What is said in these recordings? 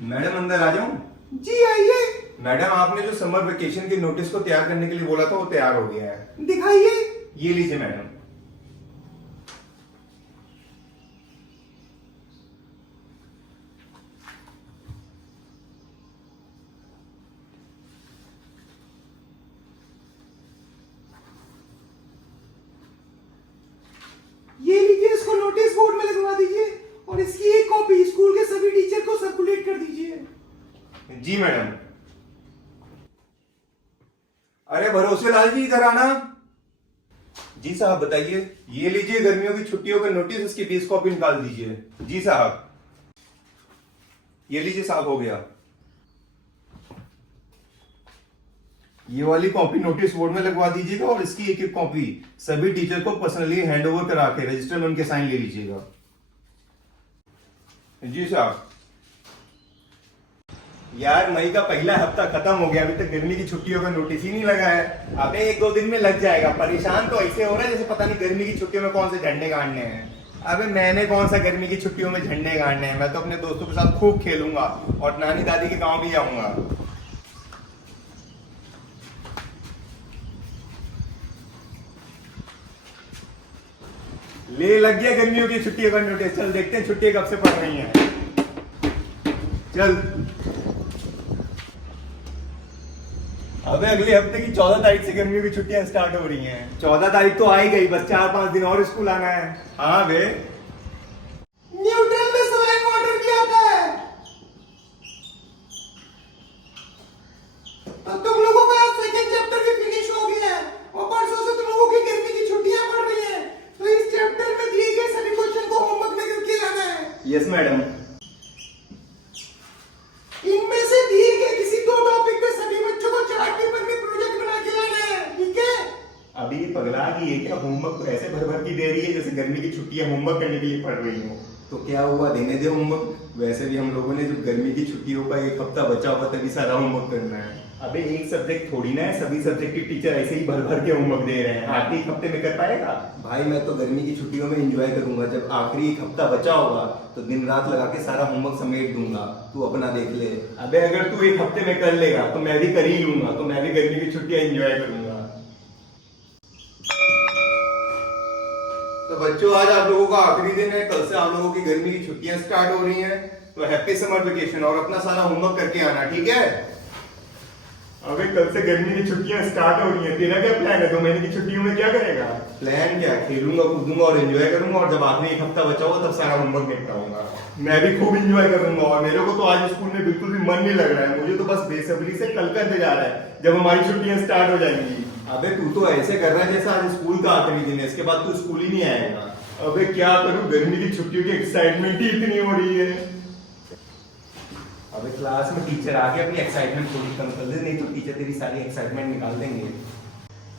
Madam अंदर आ जाऊं? जी आइए। मैडम आपने जो समर वेकेशन के नोटिस को तैयार करने के लिए बोला था वो तैयार हो गया है। दिखाइए। ये लीजिए मैडम। ये लीजिए, इसको नोटिस बोर्ड में लगवा दीजिए और इसकी एक कॉपी स्कूल के सभी टीचर को सर्कुलेट कर दीजिए। जी मैडम। अरे भरोसेलाल जी इधर आना। जी साहब बताइए। ये लीजिए गर्मियों की छुट्टियों का नोटिस, इसकी 20 कॉपी निकाल दीजिए। जी साहब। ये लीजिए साहब, हो गया। ये वाली कॉपी नोटिस बोर्ड में लगवा दीजिएगा और इसकी एक एक कॉपी सभी टीचर को पर्सनली हैंड ओवर करा के रजिस्टर में उनके साइन ले लीजिएगा। जी साहब। यार मई का पहला हफ्ता खत्म हो गया, अभी तक गर्मी की छुट्टियों का नोटिस ही नहीं लगा है। अबे 1-2 दिन में लग जाएगा। परेशान तो ऐसे हो रहा है जैसे पता नहीं गर्मी की छुट्टियों में कौन से झंडे गाड़ने हैं। अबे मैंने कौन सा गर्मी की छुट्टियों में झंडे गाड़ने हैं। मैं तो अपने दोस्तों के साथ खूब खेलूंगा और नानी दादी के गांव भी जाऊंगा। ले लग गया गर्मियों की छुट्टियों का नोटिस। चल देखते हैं छुट्टियां कब से पड़ रही हैं। चल। अबे अगले हफ्ते की 14 तारीख से गर्मियों की छुट्टियां स्टार्ट हो रही हैं। 14 तारीख तो आ ही गई, बस 4-5 दिन और स्कूल आना है। हाँ बे। न्यूट्रल में सलाइन वाटर भी आता है। तो तुम लोगों का सेकंड चैप्टर भी फिनिश हो गया है और परसों से तुम लोगों की गर्मी की छुट्टियां पड़ रही हैं। तो इस चैप्टर में दिए गए सभी क्वेश्चन को होमवर्क में करके लाना है। Yes madam. इनमें से दिए गए किसी 2 टॉपिक पे सभी बच्चों को चार्ट पेपर में प्रोजेक्ट बना के लाना है, ठीक है? अभी ये पगला गई है क्या? होमवर्क तो ऐसे भर भर की दे रही है जैसे गर्मी की छुट्टियां होमवर्क करने के लिए पड़ रही हो। तो क्या हुआ, देने दे होमवर्क। वैसे भी हम लोगों ने जब गर्मी की छुट्टियों का 1 हफ्ता बचा हुआ तभी सारा होमवर्क करना है। अबे एक सब्जेक्ट थोड़ी ना है, सभी सब्जेक्ट के टीचर ऐसे ही भर भर के होमवर्क दे रहे हैं। आखिरी 1 हफ्ते में कर पाएगा? भाई मैं तो गर्मी की छुट्टियों में एंजॉय करूंगा। जब आखिरी 1 हफ्ता बचा होगा तो दिन रात लगा के सारा होमवर्क समेट दूंगा। तू अपना देख ले। अबे अगर तू 1 हफ्ते में कर लेगा तो मैं भी कर ही लूंगा। तो मैं भी गर्मी की छुट्टियां एंजॉय करूंगा। तो बच्चों आज आप लोगों का आखिरी दिन है। कल से आप लोगों की गर्मी की छुट्टियां स्टार्ट हो रही हैं। तो हैप्पी समर वेकेशन और अपना सारा होमवर्क करके आना, ठीक है? अबे कल से गर्मी की छुट्टियां स्टार्ट हो रही हैं। तेरा क्या प्लान है? 2 महीने की छुट्टियों में क्या करेगा? प्लान क्या, खेलूंगा कूदूंगा और एंजॉय करूंगा और जब आखिरी 1 हफ्ता बचा होगा तब सारा होमवर्क निपटाऊंगा। मैं भी खूब एंजॉय करूंगा और मेरे को तो आज स्कूल में बिल्कुल भी मन नहीं लग रहा है। मुझे तो बस बेसब्री से कल का इंतजार है जब हमारी छुट्टियां स्टार्ट हो जाएंगी। अबे तू तो ऐसे कर रहा है जैसा आज स्कूल का आखिरी दिन है, इसके बाद तू स्कूल ही नहीं आएगा। अबे क्या करूं, गर्मी की छुट्टियों की एक्साइटमेंट ही इतनी हो रही है। अबे क्लास में टीचर आके अपनी एक्साइटमेंट थोड़ी कम कर दे, नहीं तो टीचर तेरी सारी एक्साइटमेंट निकाल देंगे।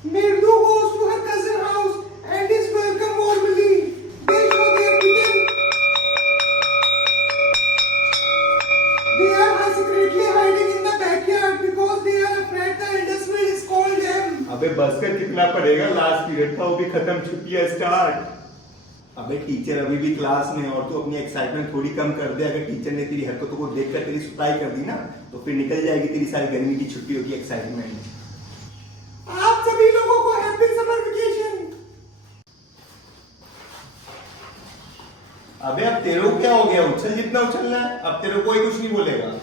Mirdu goes to her cousin house and is welcome warmly. They show their kitten. They are secretly hiding in the backyard because they are afraid the eldest will scold them. अबे बस कर कितना पड़ेगा, last period था वो भी खत्म, छुट्टियां स्टार्ट। अबे टीचर अभी भी क्लास में है और तू अपनी एक्साइटमेंट थोड़ी कम कर दे। अगर टीचर ने तेरी हरकतों को देखकर तेरी सुताई कर दी ना तो फिर निकल जाएगी तेरी सारी गर्मी की छुट्टियों की एक्साइटमेंट। आप सभी लोगों को हैप्पी समर वेकेशन। अबे अब तेरे को क्या हो गया? उछल जितना उछलना है, अब तेरे को कोई कुछ नहीं बोलेगा।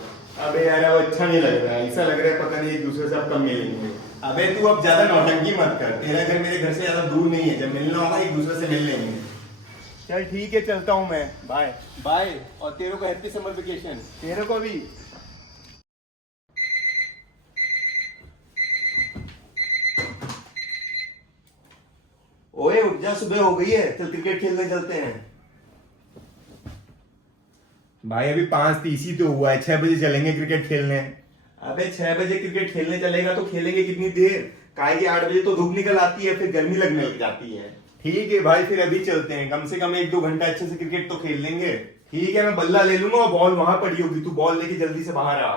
अबे यार अब अच्छा नहीं लग रहा है, ऐसा लग रहा है पता नहीं एक दूसरे से अब कब मिलेंगे। अबे तू अब ज्यादा नौटंकी मत कर। तेरा घर मेरे घर से ज्यादा दूर नहीं है, जब मिलना होगा एक दूसरे से मिल लेंगे। चल ठीक है, चलता हूँ मैं। Bye bye. और तेरे को हैप्पी समर वेकेशन। तेरे को भी। ओए उठ जा, सुबह हो गई है, चल क्रिकेट खेलने चलते हैं। भाई अभी 5:30 ही तो हुआ है, 6 बजे चलेंगे क्रिकेट खेलने। अबे 6 बजे क्रिकेट खेलने चलेगा तो खेलेंगे कितनी देर? काहे कि 8 बजे तो धूप निकल आती है, फिर गर्मी लगने लग जाती है। ठीक है भाई, फिर अभी चलते हैं। कम से कम 1-2 घंटा अच्छे से क्रिकेट तो खेल लेंगे। ठीक है, मैं बल्ला ले लूंगा और बॉल वहां पड़ी होगी, तू बॉल लेके जल्दी से बाहर आ।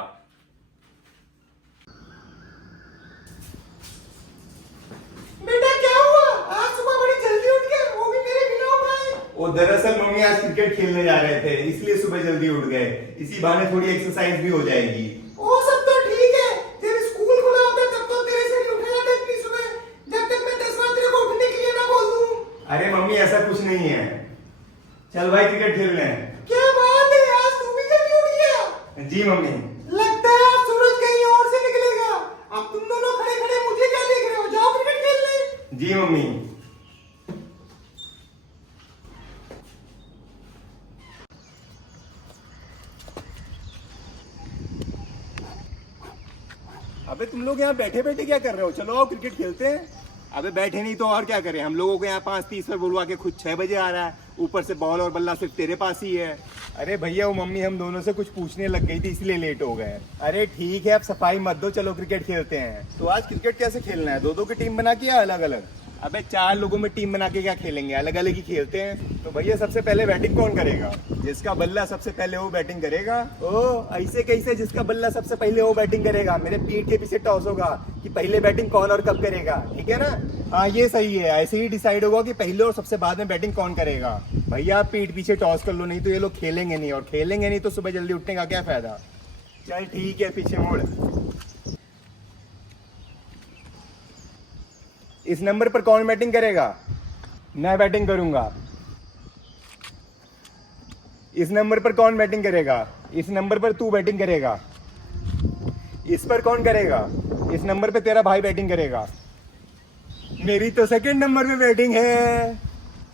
बेटा क्या हुआ? आज सुबह बड़ी जल्दी उठ गए, वो भी मेरे बिना उठाए। वो दरअसल मम्मी आज क्रिकेट खेलने जा रहे थे, इसलिए सुबह जल्दी उठ गए। इसी बहाने थोड़ी एक्सरसाइज भी हो जाएगी। वो सब तो ठीक है, जब स्कूल खुला होता है तब तो तेरे से नहीं उठा जाता इतनी सुबह, जब तक मैं 10 बार तेरे को उठने के लिए ना बोल दूं। अरे मम्मी ऐसा कुछ नहीं है, चल भाई क्रिकेट खेलने हैं। क्या बात है, आज तू भी जल्दी उठ गया। जी मम्मी। लगता है आज सूरज कहीं और से निकलेगा। अब तुम दोनों खड़े खड़े मुझे क्या देख रहे हो, जाओ क्रिकेट खेलने। जी मम्मी। अबे तुम लोग यहाँ बैठे बैठे क्या कर रहे हो, चलो आओ क्रिकेट खेलते हैं। अबे बैठे नहीं तो और क्या करें, हम लोगों को यहाँ 5:30 पर बुलवा के खुद 6 बजे आ रहा है, ऊपर से बॉल और बल्ला सिर्फ तेरे पास ही है। अरे भैया वो मम्मी हम दोनों से कुछ पूछने लग गई थी इसलिए लेट हो गए। अरे ठीक है अब सफाई मत दो, चलो क्रिकेट खेलते हैं। तो आज क्रिकेट कैसे खेलना है, 2-2 की टीम बना के या अलग अलग? अबे 4 लोगों में टीम बना के क्या खेलेंगे, अलग अलग ही खेलते हैं। तो भैया सबसे पहले बैटिंग कौन करेगा? जिसका बल्ला सबसे पहले वो बैटिंग करेगा। ओ ऐसे कैसे, जिसका बल्ला सबसे पहले वो बैटिंग करेगा? मेरे पीठ के पीछे टॉस होगा कि पहले बैटिंग कौन और कब करेगा, ठीक है ना? हाँ ये सही है, ऐसे ही डिसाइड होगा कि पहले और सबसे बाद में बैटिंग कौन करेगा। भैया आप पीठ पीछे टॉस कर लो, नहीं तो ये लोग खेलेंगे नहीं, और खेलेंगे नहीं तो सुबह जल्दी उठने का क्या फायदा। चल ठीक है, पीछे मोड़। इस नंबर पर कौन बैटिंग करेगा? मैं बैटिंग करूंगा। इस नंबर पर कौन बैटिंग करेगा? इस नंबर पर तू बैटिंग करेगा। इस पर कौन करेगा? इस नंबर पे तेरा भाई बैटिंग करेगा। मेरी तो सेकंड नंबर पे बैटिंग है,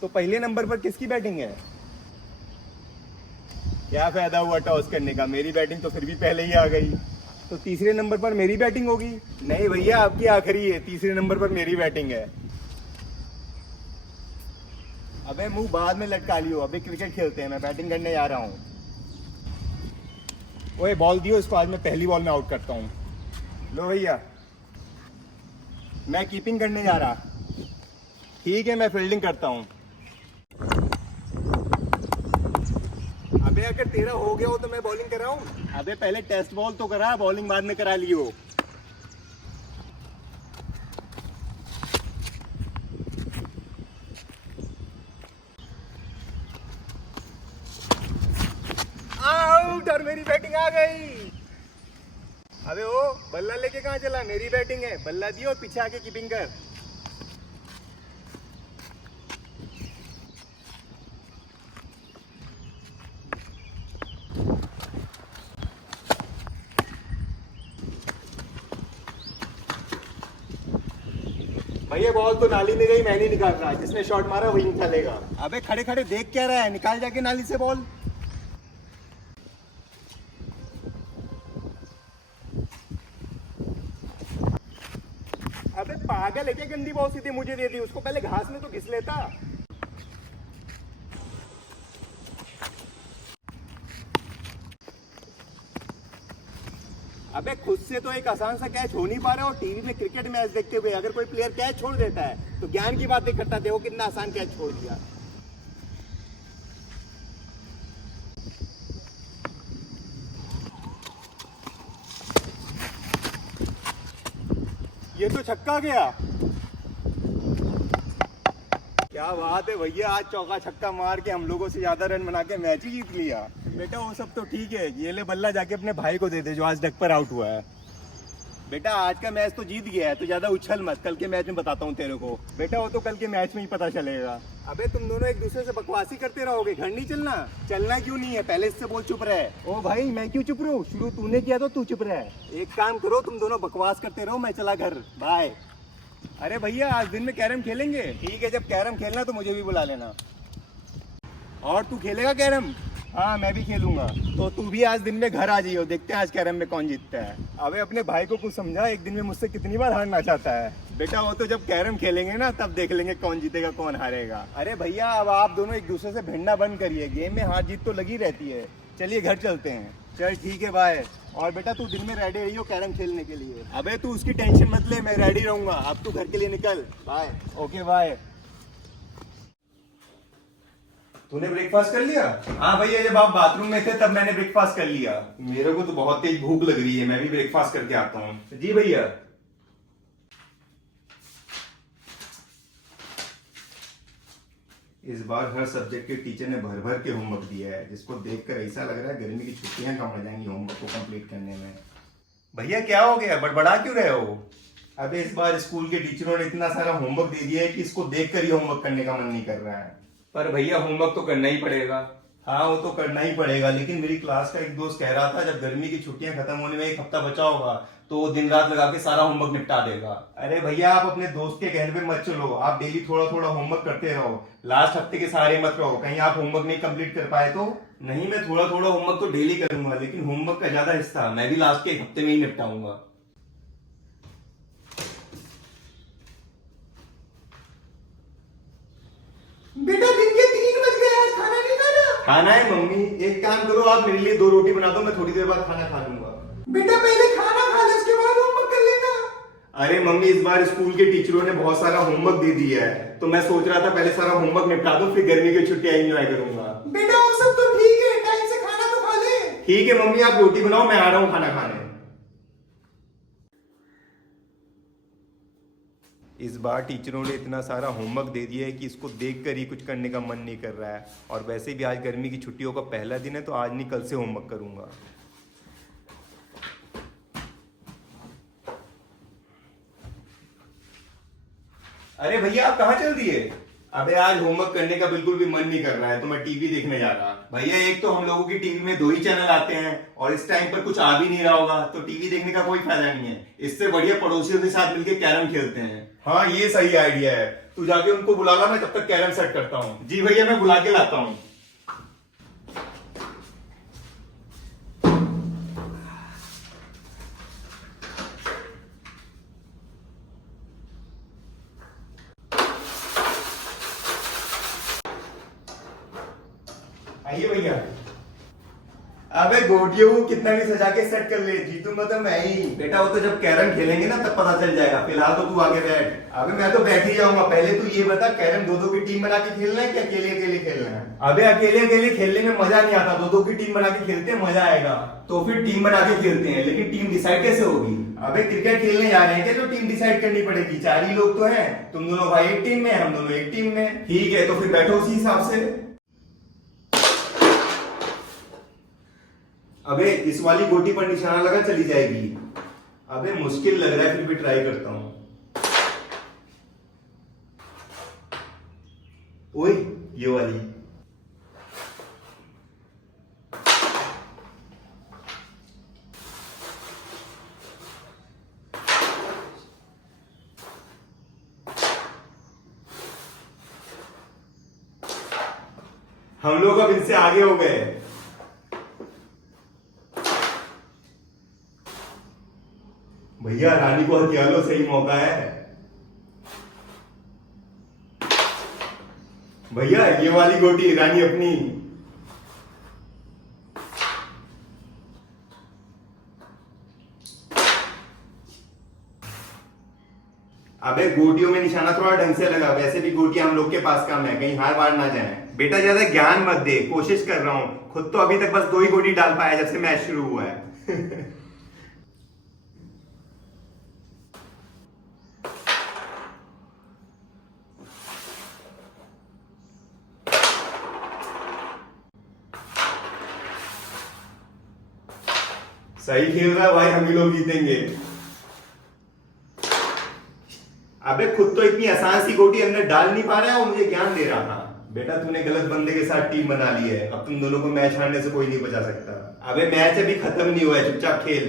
तो पहले नंबर पर किसकी बैटिंग है? क्या फायदा हुआ टॉस करने का, मेरी बैटिंग तो फिर भी पहले ही आ गई। तो तीसरे नंबर पर मेरी बैटिंग होगी। नहीं भैया आपकी आखिरी है, तीसरे नंबर पर मेरी बैटिंग है। अबे मुंह बाद में लटका लियो, अबे क्रिकेट खेलते हैं, मैं बैटिंग करने जा रहा हूँ। ओए बॉल दियो इसको, आज मैं पहली बॉल में आउट करता हूँ। लो भैया, मैं कीपिंग करने जा रहा। ठीक है मैं फील्डिंग करता हूँ। अबे अगर तेरा हो गया हो तो मैं बॉलिंग कर रहा हूँ। अबे पहले टेस्ट बॉल तो करा, बॉलिंग बाद में करा लियो। आउट, और मेरी बैटिंग आ गई। अबे ओ बल्ला लेके कहाँ चला, मेरी बैटिंग है, बल्ला दियो, पीछे आके कीपिंग कर। भैया बॉल तो नाली में गई, मैं नहीं निकाल रहा, जिसने शॉट मारा वही निकालेगा। अबे खड़े खड़े देख क्या रहा है, निकाल जाके नाली से बॉल। अबे पागल है क्या, गंदी बॉल सीधे मुझे दे दी, उसको पहले घास में तो घिस लेता। अबे खुद से तो एक आसान सा कैच हो नहीं पा रहा, और टीवी में क्रिकेट मैच देखते हुए अगर कोई प्लेयर कैच छोड़ देता है तो ज्ञान की बातें करता, देखो कितना आसान कैच छोड़ दिया। ये तो छक्का गया। क्या बात है भैया, आज चौका छक्का मार के हम लोगों से ज्यादा रन बना के मैच ही जीत लिया। बेटा वो सब तो ठीक है, ये ले बल्ला जाके अपने भाई को दे दे जो आज डक पर आउट हुआ है। बेटा आज का मैच तो जीत गया है, तो ज्यादा उछल मत, कल के मैच में बताता हूँ तेरे को। बेटा वो तो कल के मैच में ही पता चलेगा। अबे तुम दोनों एक दूसरे से बकवासी करते रहोगे, घर नहीं चलना? चलना क्यों नहीं है, पहले इससे बोल चुप रहे। ओ भाई मैं क्यों चुप रहूं, शुरू तूने किया तो तू चुप रहे। एक काम करो, तुम दोनों बकवास करते रहो, मैं चला घर, बाय। अरे भैया आज दिन में कैरम खेलेंगे? ठीक है, जब कैरम खेलना तो मुझे भी बुला लेना। और तू खेलेगा कैरम? हाँ मैं भी खेलूंगा। तो तू भी आज दिन में घर आ जाइयो, देखते हैं आज कैरम में कौन जीतता है। अबे अपने भाई को कुछ समझा, एक दिन में मुझसे कितनी बार हारना चाहता है। बेटा वो तो जब कैरम खेलेंगे ना तब देख लेंगे कौन जीतेगा कौन हारेगा। अरे भैया अब आप दोनों एक दूसरे से भिड़ना बंद करिए, गेम में हार जीत तो लगी रहती है। चलिए घर चलते हैं। चल ठीक है बाय। और बेटा तू दिन में रेडी रहियो कैरम खेलने के लिए। अबे तू उसकी टेंशन मत ले, मैं रेडी रहूंगा, अब तू घर के लिए निकल, बाय। Okay bye. तूने ब्रेकफास्ट कर लिया? हाँ भैया जब आप बाथरूम में थे तब मैंने ब्रेकफास्ट कर लिया। मेरे को तो बहुत तेज भूख लग रही है, मैं भी ब्रेकफास्ट करके आता हूँ। जी भैया। इस बार हर सब्जेक्ट के टीचर ने भर भर के होमवर्क दिया है, जिसको देखकर ऐसा लग रहा है गर्मी की छुट्टियां कम हो जाएंगी होमवर्क को कंप्लीट करने में। भैया क्या हो गया, बड़बड़ा क्यों रहे हो? अबे इस बार स्कूल के टीचरों ने इतना सारा होमवर्क दे दिया है कि इसको देखकर ही होमवर्क करने का मन नहीं कर रहा है। पर भैया होमवर्क तो करना ही पड़ेगा। हाँ वो तो करना ही पड़ेगा, लेकिन मेरी क्लास का एक दोस्त कह रहा था जब गर्मी की छुट्टियां खत्म होने में एक हफ्ता बचा होगा तो वो दिन रात लगा के सारा होमवर्क निपटा देगा। अरे भैया आप अपने दोस्त के कहने पे मत चलो, आप डेली थोड़ा थोड़ा होमवर्क करते रहो, लास्ट हफ्ते के सहारे मत रहो, कहीं आप होमवर्क नहीं कंप्लीट कर पाए तो। नहीं मैं थोड़ा थोड़ा होमवर्क तो डेली करूंगा, लेकिन होमवर्क का ज्यादा हिस्सा मैं भी लास्ट के एक हफ्ते में ही निपटाऊंगा। बेटा दिन के 3 बज गए हैं, खाना नहीं खाना? खाना है मम्मी, एक काम करो आप मेरे लिए 2 रोटी बना दो, मैं थोड़ी देर बाद खाना खा लूंगा। बेटा पहले खाना खा ले, उसके बाद होमवर्क कर लेना। अरे मम्मी इस बार स्कूल के टीचरों ने बहुत सारा होमवर्क दे दिया है, तो मैं सोच रहा था पहले सारा होमवर्क निपटा दूं, फिर गर्मी की छुट्टियां एंजॉय करूंगा। बेटा वो सब तो ठीक है, टाइम से खाना तो खा ले। ठीक है मम्मी आप रोटी बनाओ, मैं आ रहा हूँ खाना खाने। इस बार टीचरों ने इतना सारा होमवर्क दे दिया है कि इसको देखकर ही कुछ करने का मन नहीं कर रहा है, और वैसे भी आज गर्मी की छुट्टियों का पहला दिन है, तो आज नहीं कल से होमवर्क करूंगा। अरे भैया आप कहाँ चल दिए? अबे आज होमवर्क करने का बिल्कुल भी मन नहीं कर रहा है, तो मैं टीवी देखने जा रहा। भैया एक तो हम लोगों की टीवी में 2 ही चैनल आते हैं और इस टाइम पर कुछ आ भी नहीं रहा होगा, तो टीवी देखने का कोई फायदा नहीं है। इससे बढ़िया पड़ोसियों के साथ मिलकर कैरम खेलते हैं। हाँ ये सही आइडिया है, तू जाके उनको बुला ला, मैं तब तक कैरम सेट करता हूँ। जी भैया मैं बुला के लाता हूँ। आइए भैया। अबे गोटियों को कितना भी सजा के सेट कर ले, जीतूंगा तो मैं ही। बेटा वो तो जब कैरम खेलेंगे ना तब पता चल जाएगा, फिलहाल तो तू आगे बैठ। अबे मैं तो बैठ ही जाऊंगा, पहले तू ये बता कैरम 2-2 की टीम बना के खेलना है कि अकेले अकेले खेलना है? अबे अकेले अकेले खेलने में मजा नहीं आता, 2-2 की टीम बना के खेलते हैं मजा आएगा। तो फिर टीम बना के खेलते हैं, लेकिन टीम डिसाइड कैसे होगी? अबे क्रिकेट खेलने जा रहे हैं क्या जो टीम डिसाइड करनी पड़ेगी? 4 ही लोग तो हैं, तुम दोनों भाई एक टीम में, हम दोनों एक टीम में। ठीक है तो फिर बैठो उसी हिसाब से। अबे इस वाली गोटी पर निशाना लगा चली जाएगी। अबे मुश्किल लग रहा है, फिर भी ट्राई करता हूं। ओए ये वाली। हम लोग अब इनसे आगे हो गए। भैया रानी को हथिया लो, सही मौका है। भैया ये वाली गोटी रानी अपनी। अबे गोटियों में निशाना थोड़ा ढंग से लगा, वैसे भी गोटियां हम लोग के पास कम है, कहीं हार बार ना जाए। बेटा ज्यादा ज्ञान मत दे, कोशिश कर रहा हूं, खुद तो अभी तक बस 2 ही गोटी डाल पाया जब से मैच शुरू हुआ है। सही खेल रहा है भाई, हम ही लोग जीतेंगे। अबे खुद तो इतनी आसान सी गोटी अंदर डाल नहीं पा रहा है और मुझे ज्ञान दे रहा था। बेटा तूने गलत बंदे के साथ टीम बना ली है, अब तुम दोनों को मैच हारने से कोई नहीं बचा सकता। अबे मैच अभी खत्म नहीं हुआ है, चुपचाप खेल।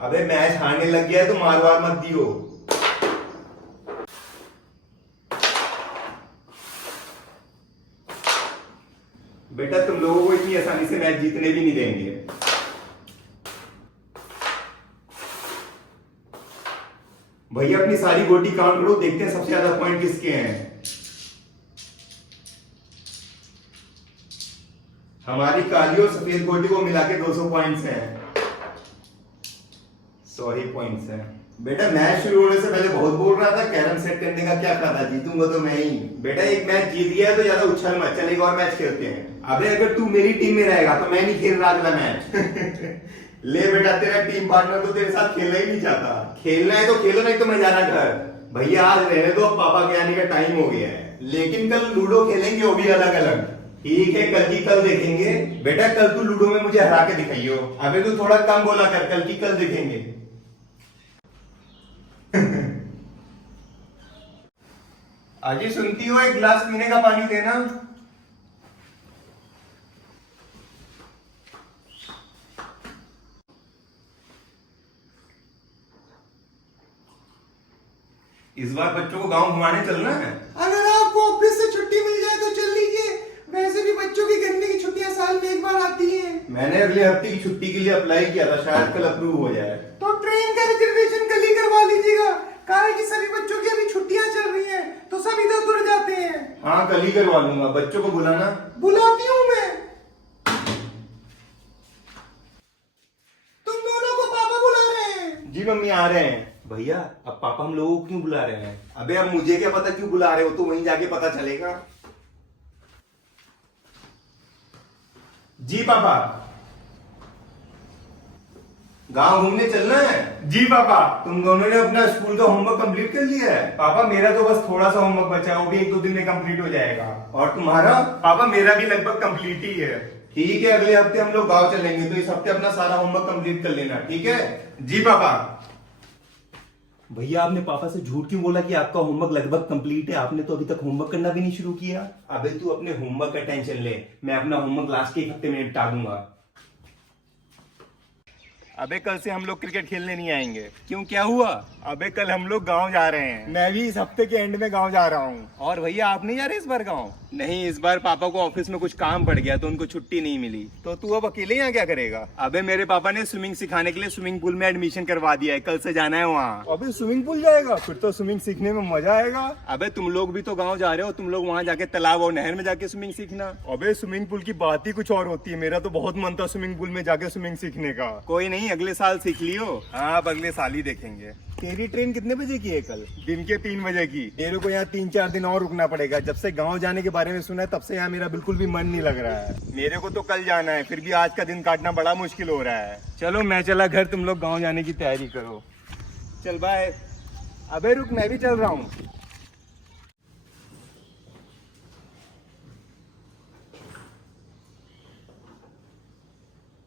अबे मैच हारने लग गया है तो मार वार मत दियो। बेटा तुम लोगों को इतनी आसानी से मैच जीतने भी नहीं देंगे। भैया अपनी सारी गोटी काउंट करो, देखते हैं सबसे ज्यादा पॉइंट किसके हैं। हमारी काली और सफेद गोटी को मिला के 200 पॉइंट्स हैं। 100 ही पॉइंट्स हैं। बेटा मैच शुरू होने से पहले बहुत बोल रहा था कैरम सेट करने का क्या फायदा, जीतूंगा तो मैं ही। बेटा एक मैच जीत गया है तो ज्यादा उछल मत, चल एक और मैच खेलते हैं। अबे अगर तू मेरी टीम में रहेगा तो मैं नहीं खेल रहा अगला मैच। ले बेटा, तेरा टीम पार्टनर तो तेरे साथ खेलना ही नहीं चाहता। खेलना है तो खेलो, नहीं तो मैं जा रहा घर। भैया आज रहने दो, अब पापा के आने का टाइम हो गया है। लेकिन कल लूडो खेलेंगे, वो भी अलग अलग। ठीक है, कल की कल देखेंगे। बेटा कल तू लूडो में मुझे हरा के दिखाइयो। अबे तू थोड़ा कम बोला कर, कल की कल देखेंगे। आजी सुनती हो, एक गिलास पीने का पानी देना। इस बार बच्चों को गांव घुमाने चलना है। अगर आपको ऑफिस से छुट्टी मिल जाए तो चल लीजिए। वैसे भी बच्चों की गर्मी की छुट्टियां साल में एक बार आती हैं। मैंने अगले हफ्ते की छुट्टी के लिए अप्लाई किया था, शायद कल अप्रूव हो जाए। तो ट्रेन का रिजर्वेशन कल ही करवा लीजिएगा। कारण कि सभी बच्चों की अभी छुट्टियां चल रही हैं, तो सब इधर उधर जाते हैं। हाँ कल ही करवा लूंगा। बच्चों को बुलाना। बुलाती हूँ मैं। तुम दोनों को पापा बुला रहे हैं। जी मम्मी आ रहे हैं। भैया अब पापा हम लोगों को क्यों बुला रहे हैं? अबे अब मुझे क्या पता क्यों बुला रहे हो, तो वहीं जाके पता चलेगा। जी पापा, गांव घूमने चलना है। जी पापा। तुम दोनों ने अपना स्कूल का होमवर्क कंप्लीट कर लिया है? पापा मेरा तो बस थोड़ा सा होमवर्क बचा है, वो भी 1-2 दिन में कंप्लीट हो जाएगा। और तुम्हारा? पापा मेरा भी लगभग कंप्लीट ही है। ठीक है, अगले हफ्ते हम लोग गांव चलेंगे, तो इस हफ्ते अपना सारा होमवर्क कंप्लीट कर लेना, ठीक है? जी पापा। भैया आपने पापा से झूठ क्यों बोला कि आपका होमवर्क लगभग कंप्लीट है? आपने तो अभी तक होमवर्क करना भी नहीं शुरू किया। अबे तू अपने होमवर्क का टेंशन ले, मैं अपना होमवर्क लास्ट के 1 हफ्ते में निपटा दूंगा। अबे कल से हम लोग क्रिकेट खेलने नहीं आएंगे। क्यों, क्या हुआ? अबे कल हम लोग गांव जा रहे हैं। मैं भी इस हफ्ते के एंड में गांव जा रहा हूँ। और भैया आप नहीं जा रहे इस बार गांव? नहीं, इस बार पापा को ऑफिस में कुछ काम पड़ गया तो उनको छुट्टी नहीं मिली। तो तू अब अकेले यहाँ क्या करेगा? अबे मेरे पापा ने स्विमिंग सिखाने के लिए स्विमिंग पूल में एडमिशन करवा दिया है, कल से जाना है वहाँ। अबे स्विमिंग पूल जाएगा? फिर तो स्विमिंग सीखने में मजा आएगा। अबे तुम लोग भी तो गाँव जा रहे हो, तुम लोग वहाँ जाके तालाब और नहर में जाके स्विमिंग सीखना। अबे स्विमिंग पूल की बात ही कुछ और होती है। मेरा तो बहुत मन था स्विमिंग पूल में जाके स्विमिंग सीखने का। कोई नहीं, अगले साल सीख लियो। हाँ अब अगले साल ही देखेंगे। तेरी ट्रेन कितने बजे की है कल? दिन के 3 बजे की। तेरे को यहाँ 3-4 दिन और रुकना पड़ेगा। जब से गांव जाने के बारे में सुना है तब से यहाँ मेरा बिल्कुल भी मन नहीं लग रहा है। मेरे को तो कल जाना है, फिर भी आज का दिन काटना बड़ा मुश्किल हो रहा है। चलो मैं चला घर, तुम लोग गाँव जाने की तैयारी करो। चल बाय। अबे रुक, मैं भी चल रहा हूँ।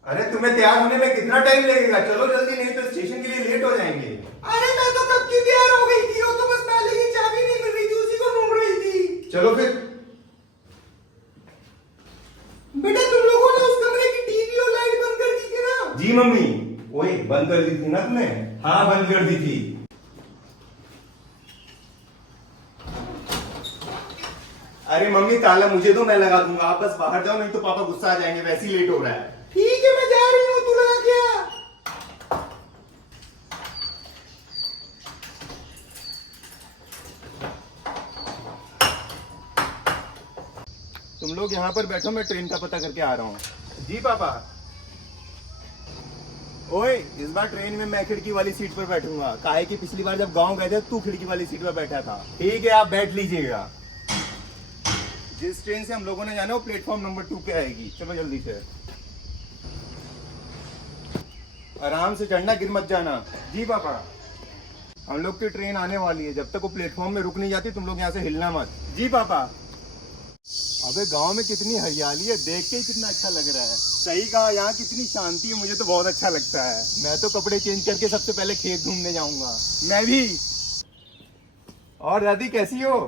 अरे तुम्हें तैयार होने में कितना टाइम लगेगा? चलो जल्दी, नहीं तो स्टेशन के लिए लेट हो जाएंगे। अरे मैं तो कब की तैयार हो गई थी, वो तो बस पहले की चाबी नहीं मिल रही थी, उसी को ढूंढ रही थी। चलो फिर। बेटा तुम लोगों ने उस कमरे की टीवी और लाइट बंद कर दी थी ना? जी मम्मी। ओए बंद कर दी थी ना तुमने? हाँ बंद कर दी थी। अरे मम्मी ताला मुझे दो, मैं लगा दूंगा। आप बस बाहर जाओ, नहीं तो पापा गुस्सा आ जाएंगे, वैसे ही लेट हो रहा है। ठीक है मैं जा रही हूँ, तू लगा क्या? तुम लोग यहाँ पर बैठो, मैं ट्रेन का पता करके आ रहा हूँ। जी पापा। ओए इस बार ट्रेन में मैं खिड़की वाली सीट पर बैठूंगा। काहे कि पिछली बार जब गांव गए थे तू खिड़की वाली सीट पर बैठा था। ठीक है आप बैठ लीजिएगा। जिस ट्रेन से हम लोगों ने जाना वो प्लेटफॉर्म नंबर 2 पे आएगी। चलो जल्दी से। आराम से चढ़ना, गिर मत जाना। जी पापा। हम लोग की ट्रेन आने वाली है, जब तक वो प्लेटफॉर्म में रुक नहीं जाती तुम लोग यहाँ से हिलना मत। जी पापा। अबे गांव में कितनी हरियाली है, देख के ही कितना अच्छा लग रहा है। सही कहा, यहाँ कितनी शांति है, मुझे तो बहुत अच्छा लगता है। मैं तो कपड़े चेंज करके सबसे पहले खेत घूमने जाऊंगा। मैं भी। और दादी कैसी हो?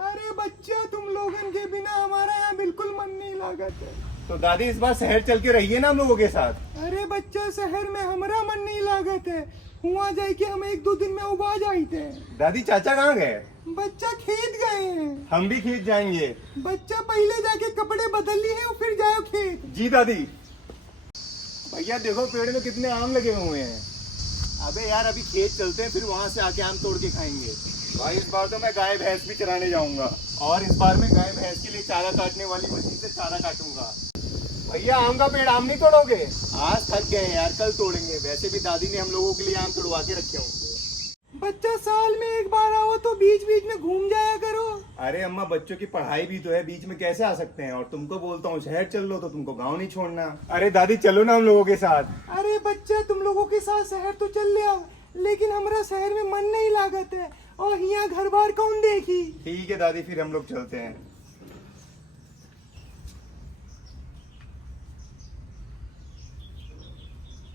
अरे बच्चा तुम लोगन के बिना हमारा यहाँ बिल्कुल मन नहीं लागत है। तो दादी इस बार शहर चल के रहिए ना हम लोगों के साथ। अरे बच्चा शहर में हमारा मन नहीं लागत है, वहाँ जाके हम 1-2 दिन में उबा जाते हैं। दादी चाचा कहाँ गए? बच्चा खेत गए हैं। हम भी खेत जाएंगे। बच्चा पहले जाके कपड़े बदल लिए हैं और फिर जाओ खेत। जी दादी। भैया देखो पेड़ में कितने आम लगे हुए हैं। अबे यार अभी खेत चलते हैं, फिर वहां से आके आम तोड़ के खाएंगे। भाई इस बार तो मैं गाय भैंस भी चराने जाऊंगा, और इस बार मैं गाय भैंस के लिए चारा काटने वाली मशीन से चारा काटूंगा। भैया आम का पेड़ आम नहीं तोड़ोगे? आज थक गए यार, कल तोड़ेंगे। वैसे भी दादी ने हम लोगों के लिए आम तोड़वा के रखे होंगे। बच्चा साल में एक बार आओ तो बीच बीच में घूम जाया करो। अरे अम्मा, बच्चों की पढ़ाई भी तो है, बीच में कैसे आ सकते हैं? और तुमको बोलता हूँ शहर चल लो तो तुमको गांव नहीं छोड़ना। अरे दादी चलो ना हम लोगों के साथ। अरे बच्चा, तुम लोगों के साथ शहर तो चल ले आओ, लेकिन हमारा शहर में मन नहीं लागत है और यहाँ घर बार कौन देखी। ठीक है दादी, फिर हम लोग चलते हैं।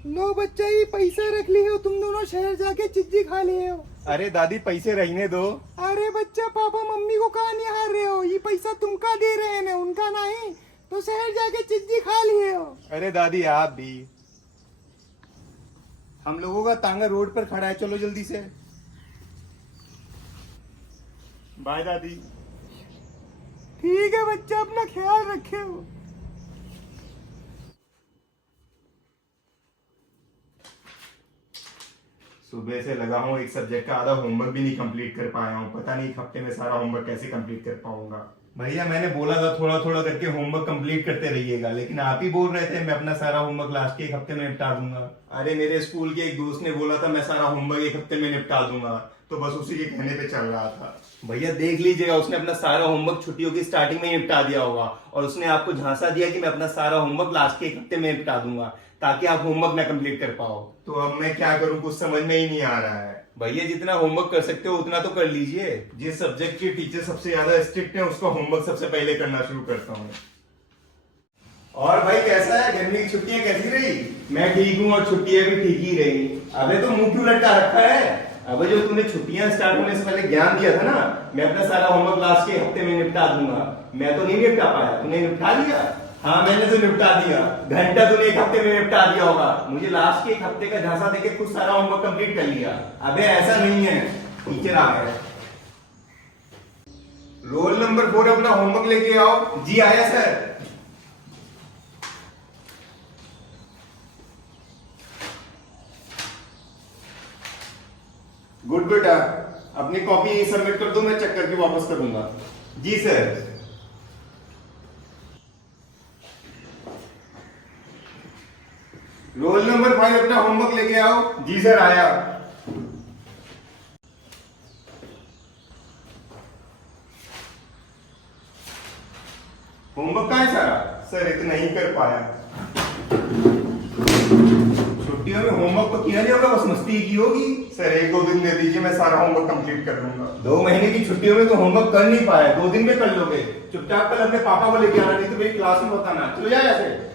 लो बच्चा, ये पैसा रख ली हो, तुम दोनों शहर जाके चिज्जी खा लिए हो। अरे दादी पैसे रहने दो। अरे बच्चा, पापा मम्मी को कहा निहार रहे हो? ये पैसा तुमका दे रहे हैं ना, उनका नहीं, तो शहर जाके चिज्जी खा लिए हो। अरे दादी आप भी। हम लोगों का तांगा रोड पर खड़ा है, चलो जल्दी से। बाय दादी। ठीक है बच्चा, अपना ख्याल रखे हो। सुबह से लगा हूँ, एक सब्जेक्ट का आधा होमवर्क भी नहीं कंप्लीट कर पाया हूँ। पता नहीं एक हफ्ते में सारा होमवर्क कैसे कंप्लीट कर पाऊंगा। भैया मैंने बोला था थोड़ा थोड़ा करके होमवर्क कंप्लीट करते रहिएगा, लेकिन आप ही बोल रहे थे मैं अपना सारा होमवर्क लास्ट के एक हफ्ते में निपटा दूंगा। अरे मेरे स्कूल के एक दोस्त ने बोला था मैं सारा होमवर्क एक हफ्ते में निपटा दूंगा, तो बस उसी के कहने पे चल रहा था। भैया देख लीजिएगा, उसने अपना सारा होमवर्क छुट्टियों की स्टार्टिंग में ही निपटा दिया होगा, और उसने आपको झांसा दिया कि मैं अपना सारा होमवर्क लास्ट के एक हफ्ते में निपटा दूंगा ताकि आप होमवर्क ना कंप्लीट कर पाओ। तो अब मैं क्या करूं, कुछ समझ में ही नहीं आ रहा है। भैया जितना होमवर्क कर सकते हो उतना तो कर लीजिए। जिस सब्जेक्ट की टीचर सबसे ज्यादा स्ट्रिक्ट है उसका होमवर्क सबसे पहले करना शुरू करता हूँ। और भाई कैसा है, गर्मी की छुट्टियां कैसी रही? मैं ठीक हूँ और छुट्टियां भी ठीक ही रही। अबे तो मुंह क्यों लटका रखा है? अबे जो तूने छुट्टियां स्टार्ट होने से पहले ज्ञान दिया था ना, मैं अपना सारा होमवर्क लास्ट के हफ्ते में निपटा दूंगा, मैं तो नहीं निपटा पाया। तूने निपटा दिया? हाँ मैंने तो निपटा दिया। घंटा तूने एक हफ्ते में निपटा दिया होगा। मुझे लास्ट के एक हफ्ते का झांसा देके खुद सारा होमवर्क कंप्लीट कर लिया। अबे ऐसा नहीं है, टीचर आ गए। रोल नंबर 4 अपना होमवर्क लेके आओ। जी आया सर। गुड बेटा, अपनी कॉपी सबमिट कर दो, मैं चेक करके वापस करूंगा। जी सर। रोल नंबर 5 अपना होमवर्क लेके आओ। जी सर आया। होमवर्क कहाँ है सारा? सर इतना ही कर पाया। छुट्टियों में होमवर्क तो किया नहीं होगा, बस मस्ती की होगी। सर 1-2 दिन दे दीजिए, मैं सारा होमवर्क कंप्लीट कर लूंगा। 2 महीने की छुट्टियों में तो होमवर्क कर नहीं पाया, 2 दिन में कर लोगे। चुपचाप कल अपने पापा को लेके आना, नहीं तो मेरी क्लास में बताना। चलो जाए ऐसे।